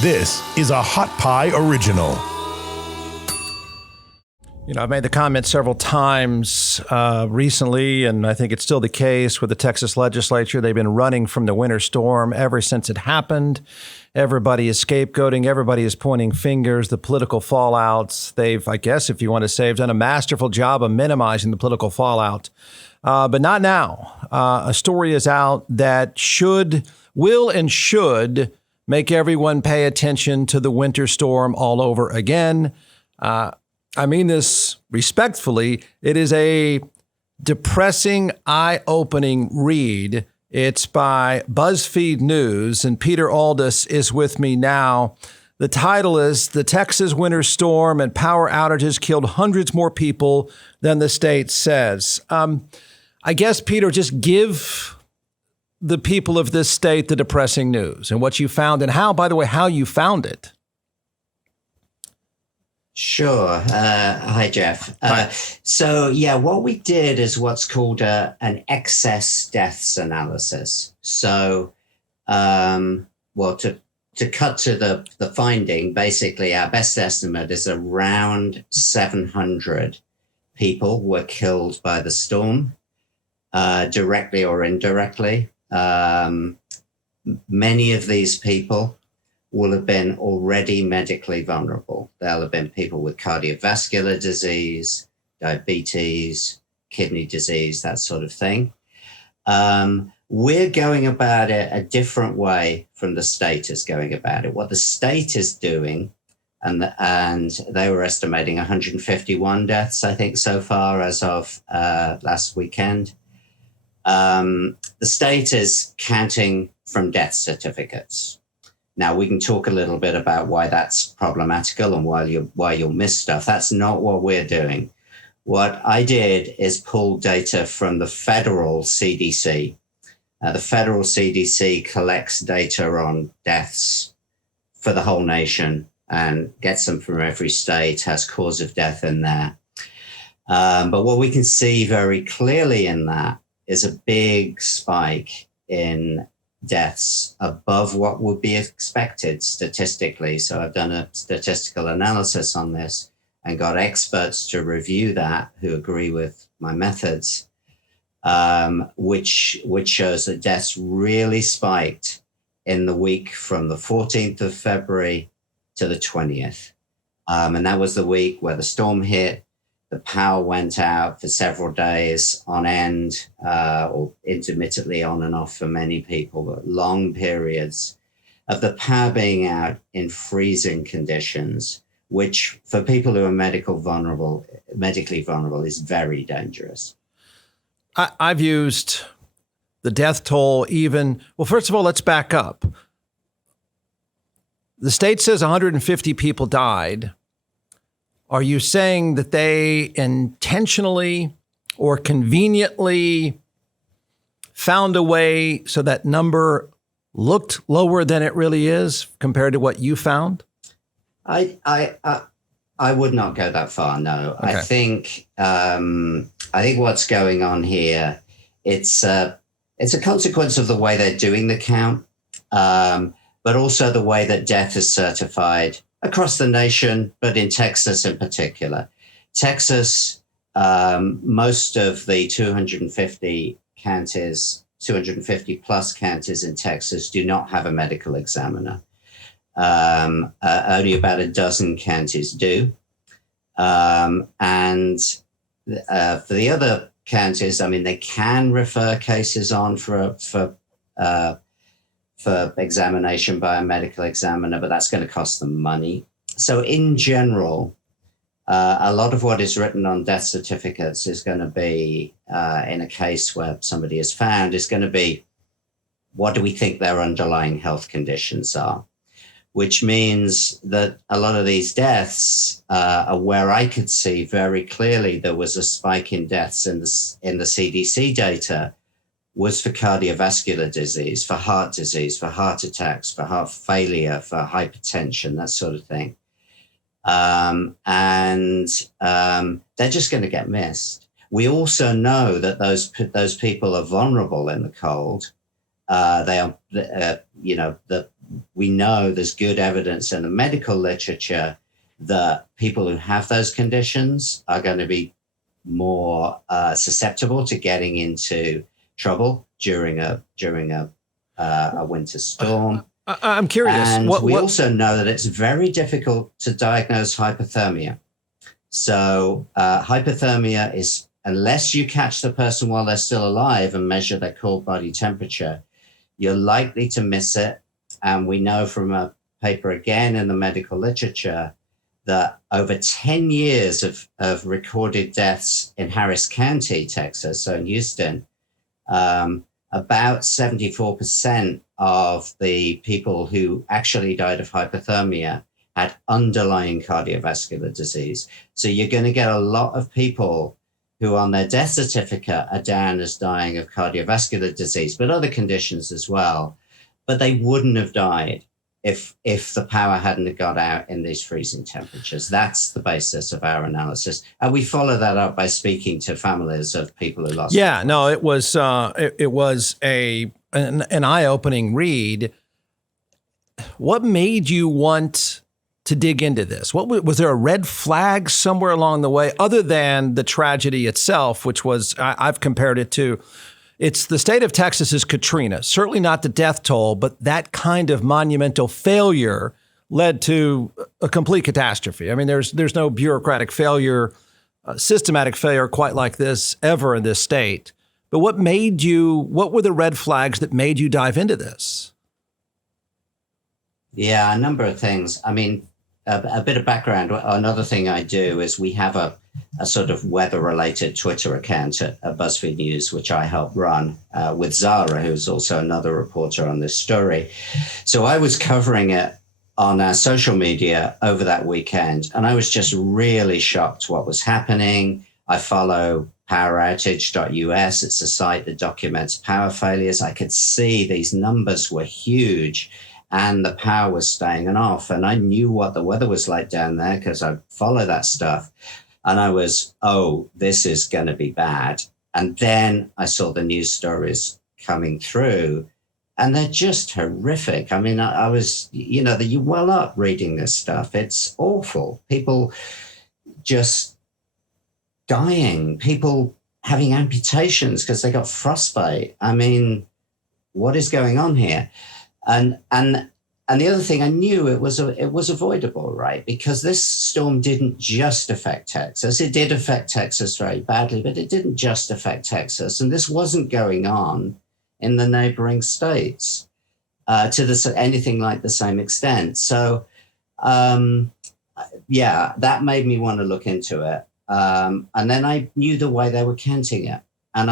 This is a Hot Pie Original. You know, I've made the comment several times recently, and I think it's still the case with the Texas legislature. They've been running from the winter storm ever since it happened. Everybody is scapegoating. Everybody is pointing fingers, the political fallouts. They've, I guess, if you want to say, have done a masterful job of minimizing the political fallout. But not now. A story is out that will and should make everyone pay attention to the winter storm all over again. I mean this respectfully. It is a depressing, eye-opening read. It's by BuzzFeed News, and Peter Aldhous is with me now. The title is "The Texas Winter Storm and Power Outages Killed Hundreds More People Than the State Says." I guess, Peter, just give the people of this state the depressing news and what you found, and how, by the way, how you found it. Sure. Hi, Jeff. So, what we did is what's called an excess deaths analysis. So, to cut to the finding, basically, our best estimate is around 700 people were killed by the storm, directly or indirectly. Many of these people will have been already medically vulnerable. There'll have been people with cardiovascular disease, diabetes, kidney disease, that sort of thing. We're going about it a different way from the state is going about it. What the state is doing, and they were estimating 151 deaths, I think, so far as of last weekend. The state is counting from death certificates. Now, we can talk a little bit about why that's problematical and why you'll miss stuff. That's not what we're doing. What I did is pull data from the federal CDC. The federal CDC collects data on deaths for the whole nation and gets them from every state, has cause of death in there. But what we can see very clearly in that is a big spike in deaths above what would be expected statistically. So I've done a statistical analysis on this and got experts to review that who agree with my methods, which shows that deaths really spiked in the week from the 14th of February to the 20th. And that was the week where the storm hit. The power went out for several days on end, or intermittently on and off for many people, but long periods of the power being out in freezing conditions, which for people who are medically vulnerable is very dangerous. I've used the death toll well, first of all, let's back up. The state says 150 people died. Are you saying that they intentionally or conveniently found a way so that number looked lower than it really is compared to what you found? I would not go that far. No, okay. I think what's going on here, it's a consequence of the way they're doing the count, but also the way that death is certified across the nation, but in Texas in particular. Texas, most of the 250 plus counties in Texas do not have a medical examiner. Only about a dozen counties do. And for the other counties, I mean, they can refer cases on for examination by a medical examiner, but that's going to cost them money. So in general, a lot of what is written on death certificates is going to be, in a case where somebody is found, is going to be, what do we think their underlying health conditions are? Which means that a lot of these deaths are where I could see very clearly there was a spike in deaths in the CDC data, was for cardiovascular disease, for heart disease, for heart attacks, for heart failure, for hypertension, that sort of thing. They're just going to get missed. We also know that those people are vulnerable in the cold. They are, the we know there's good evidence in the medical literature that people who have those conditions are going to be more susceptible to getting into trouble during a winter storm. I'm curious. And we also know that it's very difficult to diagnose hypothermia. So hypothermia is, unless you catch the person while they're still alive and measure their core body temperature, you're likely to miss it. And we know from a paper again in the medical literature that over 10 years of recorded deaths in Harris County, Texas, so in Houston, about 74% of the people who actually died of hypothermia had underlying cardiovascular disease. So you're going to get a lot of people who on their death certificate are down as dying of cardiovascular disease, but other conditions as well. But they wouldn't have died if the power hadn't got out in these freezing temperatures. That's the basis of our analysis. And we follow that up by speaking to families of people who lost. Yeah, no, it was an eye-opening read. What made you want to dig into this? Was there a red flag somewhere along the way, other than the tragedy itself, which was, I've compared it to, it's the state of Texas's Katrina, certainly not the death toll, but that kind of monumental failure led to a complete catastrophe. I mean, there's no bureaucratic failure, systematic failure quite like this ever in this state. But what were the red flags that made you dive into this? Yeah, a number of things. I mean, a bit of background. Another thing I do is we have a sort of weather-related Twitter account at BuzzFeed News, which I help run with Zara, who's also another reporter on this story. So I was covering it on our social media over that weekend, and I was just really shocked what was happening. I follow poweroutage.us. It's a site that documents power failures. I could see these numbers were huge, and the power was staying off. And I knew what the weather was like down there because I follow that stuff. And I was, this is going to be bad. And then I saw the news stories coming through, and they're just horrific. I mean, I was, you well up reading this stuff. It's awful. People just dying, people having amputations because they got frostbite. I mean, what is going on here? And the other thing, I knew it was avoidable, right? Because this storm didn't just affect Texas. It did affect Texas very badly, but it didn't just affect Texas. And this wasn't going on in the neighboring states to anything like the same extent. So, that made me want to look into it. And then I knew the way they were counting it. And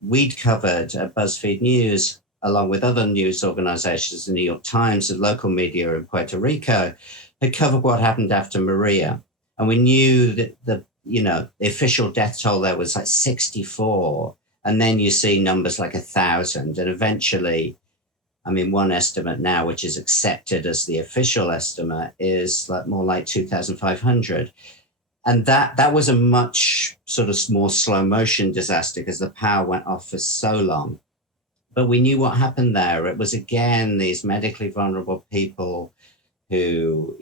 we'd covered at BuzzFeed News, along with other news organizations, the New York Times and local media in Puerto Rico, had covered what happened after Maria. And we knew that the official death toll there was like 64. And then you see numbers like 1,000. And eventually, I mean, one estimate now, which is accepted as the official estimate, is more like 2,500. And that was a much sort of more slow motion disaster because the power went off for so long. But we knew what happened there. It was, again, these medically vulnerable people who,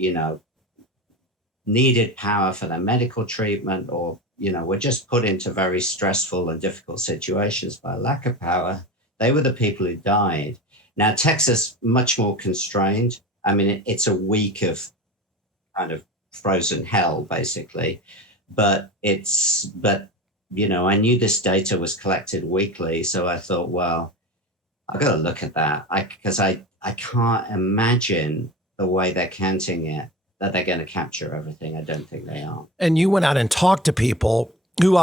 needed power for their medical treatment or, were just put into very stressful and difficult situations by lack of power. They were the people who died. Now, Texas, much more constrained. I mean, it's a week of kind of frozen hell, basically. But I knew this data was collected weekly. So I thought, well, I've got to look at that because I can't imagine the way they're counting it, that they're going to capture everything. I don't think they are. And you went out and talked to people who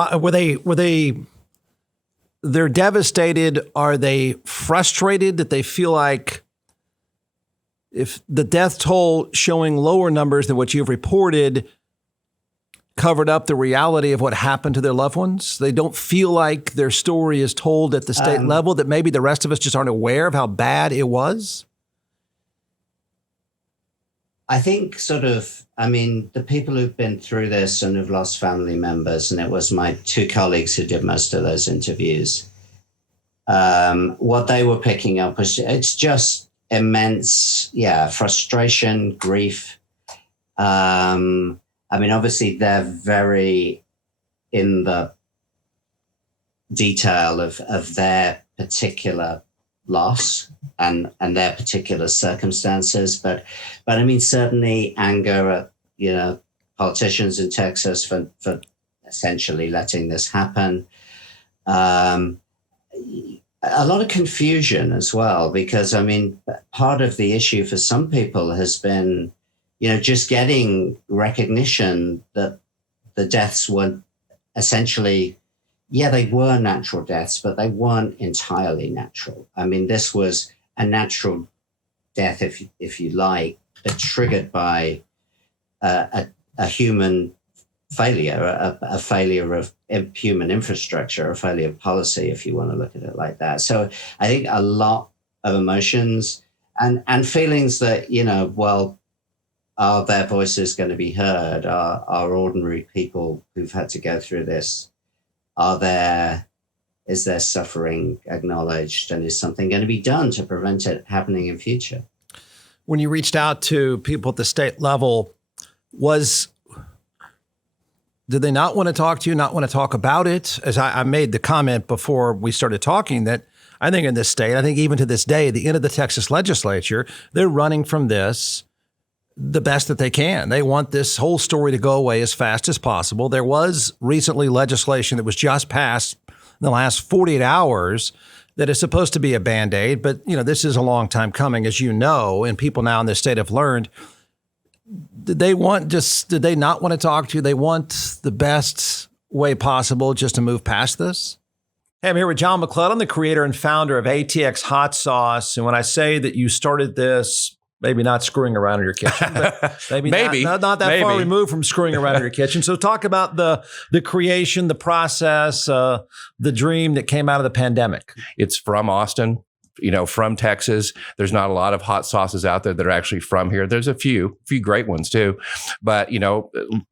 they're devastated. Are they frustrated that they feel like if the death toll showing lower numbers than what you've reported covered up the reality of what happened to their loved ones? They don't feel like their story is told at the state level, that maybe the rest of us just aren't aware of how bad it was? I think the people who've been through this and have lost family members, and it was my two colleagues who did most of those interviews, what they were picking up was it's just immense, frustration, grief. I mean, obviously, they're very in the detail of their particular loss and their particular circumstances. But I mean, certainly anger at, politicians in Texas for essentially letting this happen. A lot of confusion as well, because I mean, part of the issue for some people has been, just getting recognition that the deaths were essentially, they were natural deaths, but they weren't entirely natural. I mean, this was a natural death, if you like, but triggered by a human failure, a failure of human infrastructure, a failure of policy, if you want to look at it like that. So I think a lot of emotions and feelings that, are their voices going to be heard? Are ordinary people who've had to go through this, is their suffering acknowledged, and is something going to be done to prevent it happening in future? When you reached out to people at the state level, did they not want to talk to you, not want to talk about it? As I made the comment before we started talking that I think in this state, I think even to this day, the end of the Texas legislature, they're running from this the best that they can. They want this whole story to go away as fast as possible. There was recently legislation that was just passed in the last 48 hours that is supposed to be a Band-Aid, but this is a long time coming, as you know, and people now in this state have learned. Did they not want to talk to you? They want the best way possible just to move past this? Hey, I'm here with John McClellan, the creator and founder of ATX Hot Sauce. And when I say that you started this, maybe not screwing around in your kitchen, but maybe not that far removed from screwing around in your kitchen. So talk about the creation, the process, the dream that came out of the pandemic. It's from Austin, from Texas. There's not a lot of hot sauces out there that are actually from here. There's a few great ones too, but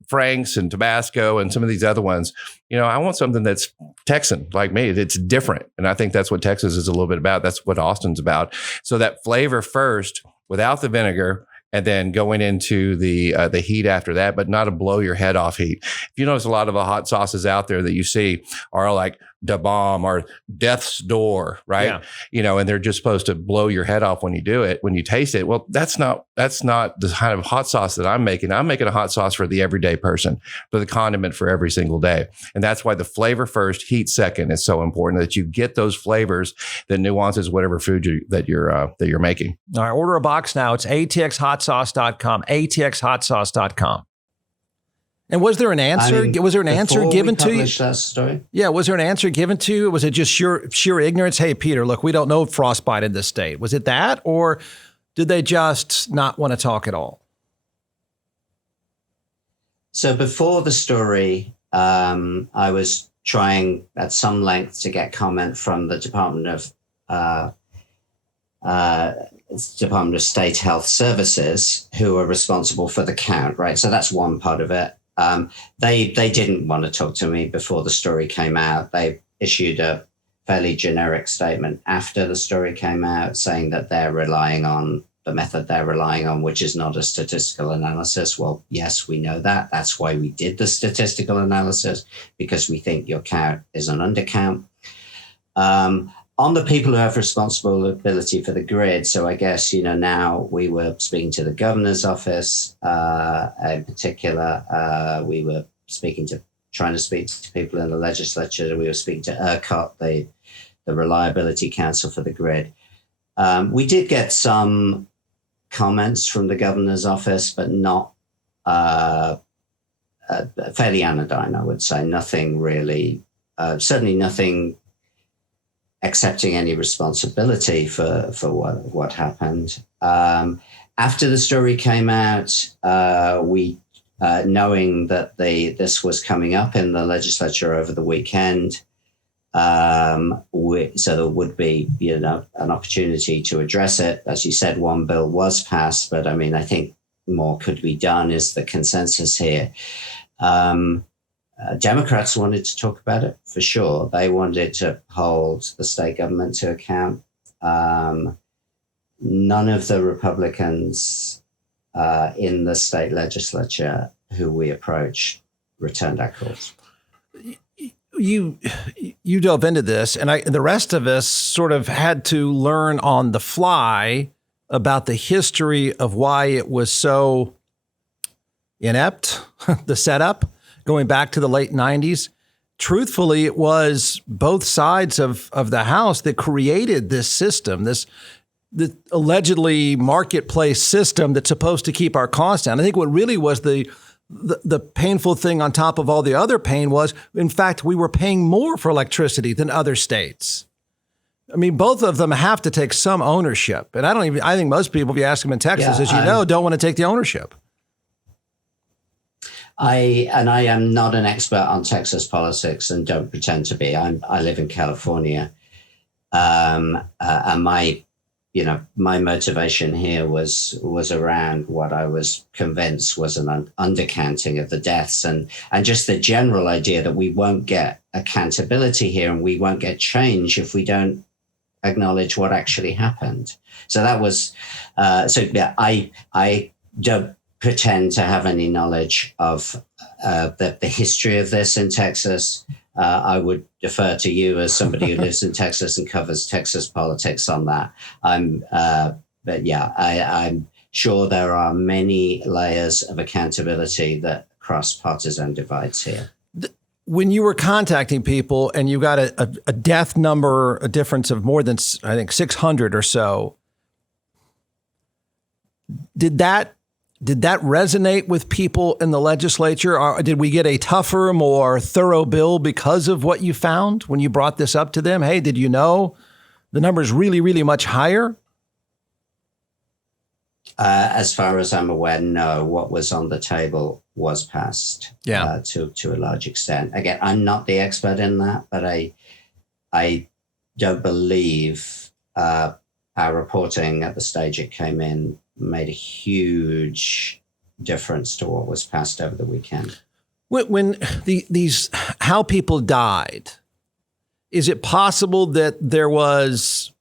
Frank's and Tabasco and some of these other ones, I want something that's Texan like me. It's different. And I think that's what Texas is a little bit about. That's what Austin's about. So that flavor first, without the vinegar, and then going into the heat after that, but not a blow your head off heat. If you notice, a lot of the hot sauces out there that you see are like Da Bomb or Death's Door, right? Yeah. And they're just supposed to blow your head off when you do it, when you taste it. Well, that's not the kind of hot sauce that I'm making. I'm making a hot sauce for the everyday person, for the condiment for every single day. And that's why the flavor first, heat second is so important, that you get those flavors, the nuances, whatever food that you're making. All right, order a box now. It's atxhotsauce.com, atxhotsauce.com. And was there an answer? Was there an answer given to you? That story? Yeah, was there an answer given to you? Was it just sheer ignorance? Hey, Peter, look, we don't know frostbite in this state. Was it that, or did they just not want to talk at all? So before the story, I was trying at some length to get comment from the Department of State Health Services, who are responsible for the count, right? So that's one part of it. They didn't want to talk to me before the story came out. They issued a fairly generic statement after the story came out, saying that they're relying on the method they're relying on, which is not a statistical analysis. Well, yes, we know that. That's why we did the statistical analysis, because we think your count is an undercount. On the people who have responsibility for the grid, so I guess, now we were speaking to the governor's office in particular. We were trying to speak to people in the legislature. We were speaking to ERCOT, the Reliability Council for the Grid. We did get some comments from the governor's office, but not fairly anodyne, I would say. Nothing really, certainly nothing accepting any responsibility for what happened. After the story came out, we knowing that this was coming up in the legislature over the weekend, so there would be an opportunity to address it. As you said, one bill was passed, but I think more could be done is the consensus here. Democrats wanted to talk about it for sure. They wanted to hold the state government to account. none of the Republicans in the state legislature who we approached returned our calls. You dove into this, and the rest of us sort of had to learn on the fly about the history of why it was so inept, the setup, going back to the late 90s. Truthfully, it was both sides of the House that created this system, the allegedly marketplace system that's supposed to keep our costs down. I think what really was the painful thing on top of all the other pain was, in fact, we were paying more for electricity than other states. I mean, both of them have to take some ownership. And I think most people, if you ask them in Texas, as you know, don't want to take the ownership. I am not an expert on Texas politics and don't pretend to be. I live in California. And my motivation here was around what I was convinced was an undercounting of the deaths and just the general idea that we won't get accountability here and we won't get change if we don't acknowledge what actually happened. So that was, I don't pretend to have any knowledge of the history of this in Texas. I would defer to you as somebody who lives in Texas and covers Texas politics on that. I'm sure there are many layers of accountability that cross partisan divides here. When you were contacting people and you got a death number, a difference of more than, I think, 600 or so, did that resonate with people in the legislature? Or did we get a tougher, more thorough bill because of what you found when you brought this up to them? Hey, did you know the number is really, really much higher? As far as I'm aware, no. What was on the table was passed to a large extent. Again, I'm not the expert in that, but I don't believe our reporting at the stage it came in made a huge difference to what was passed over the weekend. When these how people died, is it possible that there was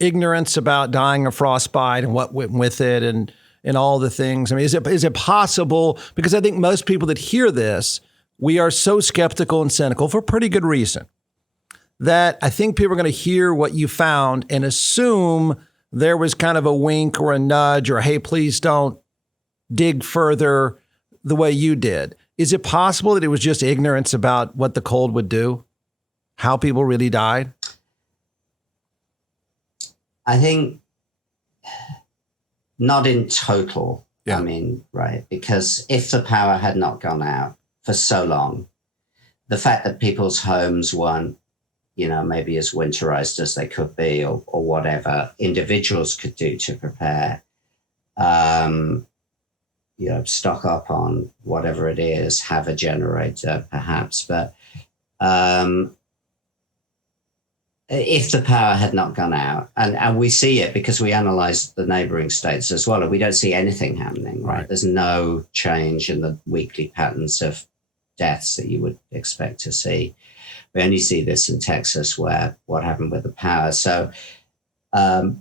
ignorance about dying of frostbite and what went with it and all the things? I mean, is it possible? Because I think most people that hear this, we are so skeptical and cynical for pretty good reason, that I think people are going to hear what you found and assume there was kind of a wink or a nudge or, hey, please don't dig further the way you did. Is it possible that it was just ignorance about what the cold would do, how people really died? I think not in total. Yeah. I mean, right. Because if the power had not gone out for so long, the fact that people's homes weren't, maybe as winterized as they could be or whatever individuals could do to prepare, stock up on whatever it is, have a generator perhaps. But if the power had not gone out, and we see it because we analyze the neighboring states as well, and we don't see anything happening, right? There's no change in the weekly patterns of deaths that you would expect to see. We only see this in Texas where what happened with the power. So to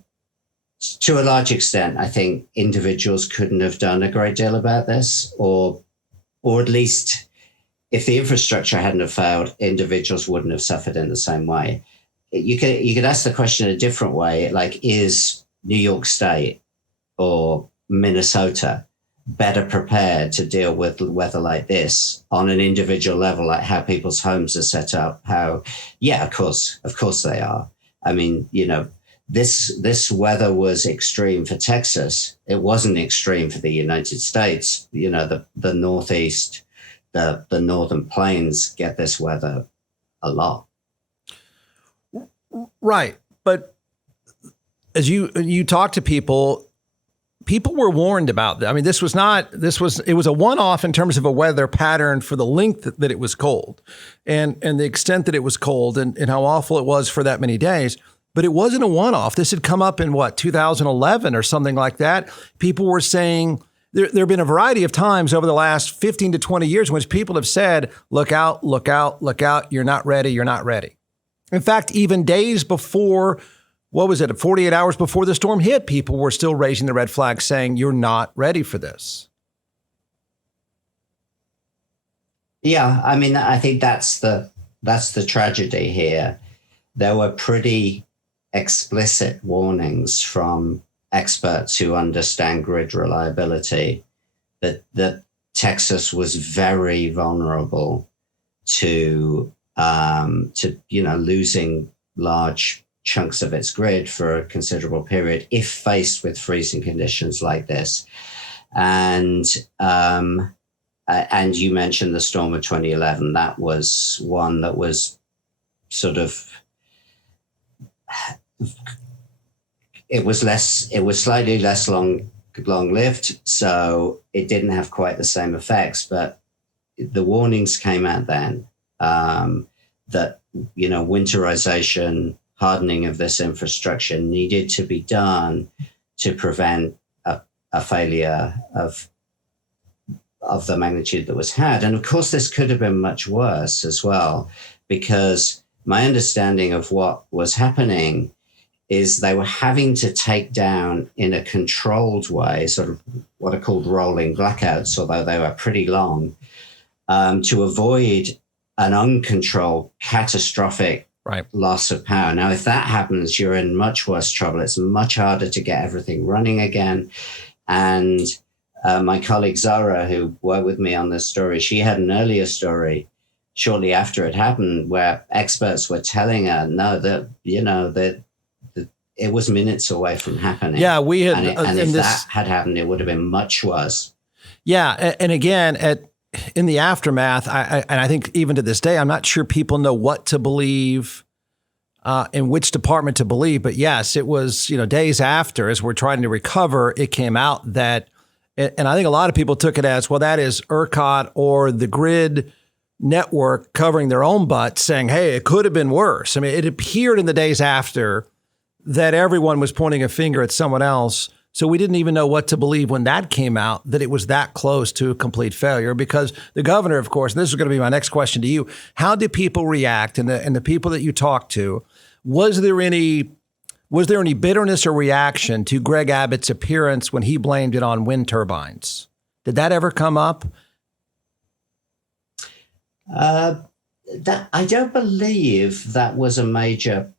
a large extent, I think individuals couldn't have done a great deal about this, or at least if the infrastructure hadn't have failed, individuals wouldn't have suffered in the same way. You could ask the question a different way, like, is New York State or Minnesota better prepared to deal with weather like this on an individual level, like how people's homes are set up? Of course they are. I mean, this weather was extreme for Texas. It wasn't extreme for the United States. The Northeast, the Northern Plains get this weather a lot. Right. But as you talk to people were warned about that. I mean, it was a one-off in terms of a weather pattern for the length that it was cold and the extent that it was cold and how awful it was for that many days. But it wasn't a one-off. This had come up in 2011 or something like that. People were saying there have been a variety of times over the last 15 to 20 years in which people have said, look out, look out, look out. You're not ready. You're not ready. In fact, even days before what was it, 48 hours before the storm hit, people were still raising the red flag saying, you're not ready for this. Yeah, I mean, I think that's the tragedy here. There were pretty explicit warnings from experts who understand grid reliability that Texas was very vulnerable to losing large chunks of its grid for a considerable period if faced with freezing conditions like this. And you mentioned the storm of 2011. That was one that was sort of, it was slightly less long-lived, so it didn't have quite the same effects, but the warnings came out then that, winterization, hardening of this infrastructure needed to be done to prevent a failure of the magnitude that was had. And of course, this could have been much worse as well, because my understanding of what was happening is they were having to take down in a controlled way, sort of what are called rolling blackouts, although they were pretty long, to avoid an uncontrolled catastrophic loss of power. Now, if that happens, you're in much worse trouble. It's much harder to get everything running again. And my colleague Zara, who worked with me on this story, she had an earlier story shortly after it happened where experts were telling her, no, that it was minutes away from happening. Yeah, we had, and if that had happened, it would have been much worse. Yeah, and again, in the aftermath, I think even to this day, I'm not sure people know what to believe, in which department to believe. But yes, it was, days after, as we're trying to recover, it came out that, and I think a lot of people took it as, well, that is ERCOT or the grid network covering their own butt saying, hey, it could have been worse. I mean, it appeared in the days after that everyone was pointing a finger at someone else. So we didn't even know what to believe when that came out, that it was that close to complete failure, because the governor, of course, and this is going to be my next question to you, how did people react? And the people that you talked to, was there any bitterness or reaction to Greg Abbott's appearance when he blamed it on wind turbines? Did that ever come up? I don't believe that was a major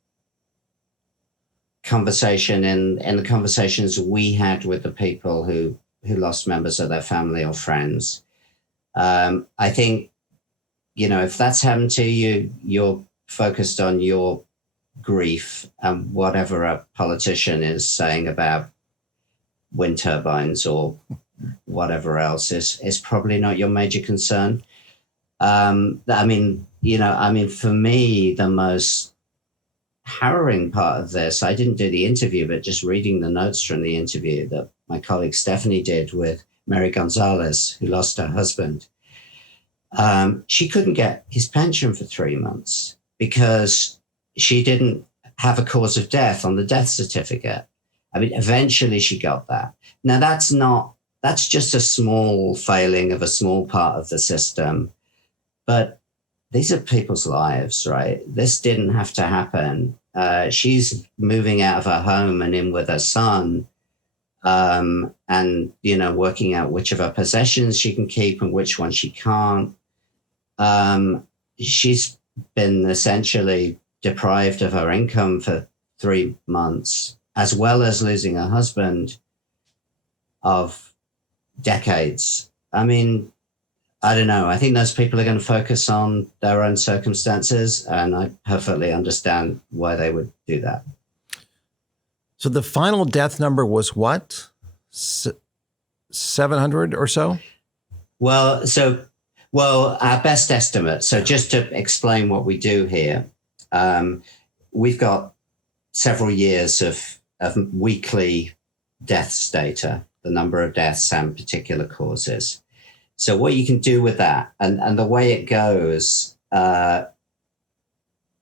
conversation in the conversations we had with the people who lost members of their family or friends. I think, if that's happened to you, you're focused on your grief, and whatever a politician is saying about wind turbines or whatever else is probably not your major concern. For me, the most harrowing part of this, I didn't do the interview, but just reading the notes from the interview that my colleague Stephanie did with Mary Gonzalez, who lost her husband. She couldn't get his pension for 3 months because she didn't have a cause of death on the death certificate. I mean, eventually she got that. Now that's just a small failing of a small part of the system, but these are people's lives, right? This didn't have to happen. She's moving out of her home and in with her son, and, working out which of her possessions she can keep and which ones she can't. She's been essentially deprived of her income for 3 months, as well as losing her husband of decades. I mean, I don't know. I think those people are going to focus on their own circumstances, and I perfectly understand why they would do that. So the final death number was what? 700 or so? Well, our best estimate. So just to explain what we do here, we've got several years of weekly deaths data, the number of deaths and particular causes. So what you can do with that, and the way it goes, the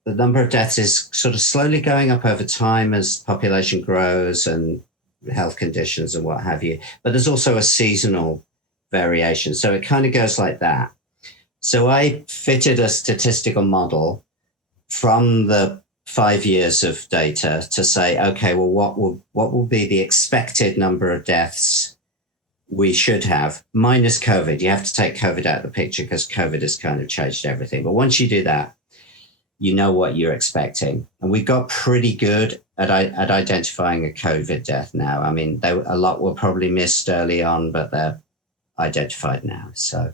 number of deaths is sort of slowly going up over time as population grows and health conditions and what have you. But there's also a seasonal variation. So it kind of goes like that. So I fitted a statistical model from the 5 years of data to say, okay, well, what will be the expected number of deaths we should have, minus COVID. You have to take COVID out of the picture because COVID has kind of changed everything. But once you do that, you know what you're expecting. And we got pretty good at identifying a COVID death now. I mean, a lot were probably missed early on, but they're identified now. So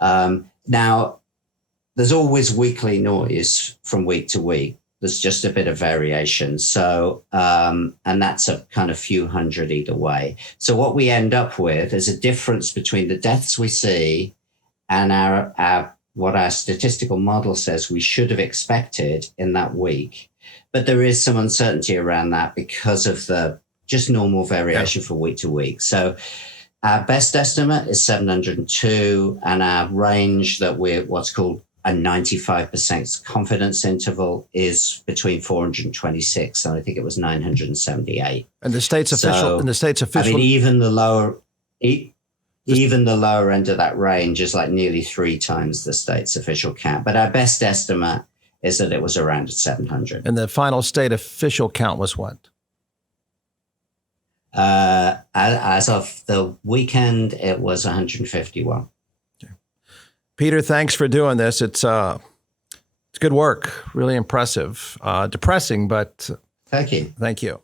now there's always weekly noise from week to week. There's just a bit of variation. So, and that's a kind of few hundred either way. So what we end up with is a difference between the deaths we see and what our statistical model says we should have expected in that week. But there is some uncertainty around that because of the just normal variation from week to week. So our best estimate is 702, and our range that we're what's called a 95% confidence interval is between 426 and I think it was 978. And the state's official. I mean, even the lower end of that range is like nearly 3 times the state's official count. But our best estimate is that it was around 700. And the final state official count was what? As of the weekend, it was 151. Peter, thanks for doing this. It's good work. Really impressive. Depressing, but thank you. Thank you.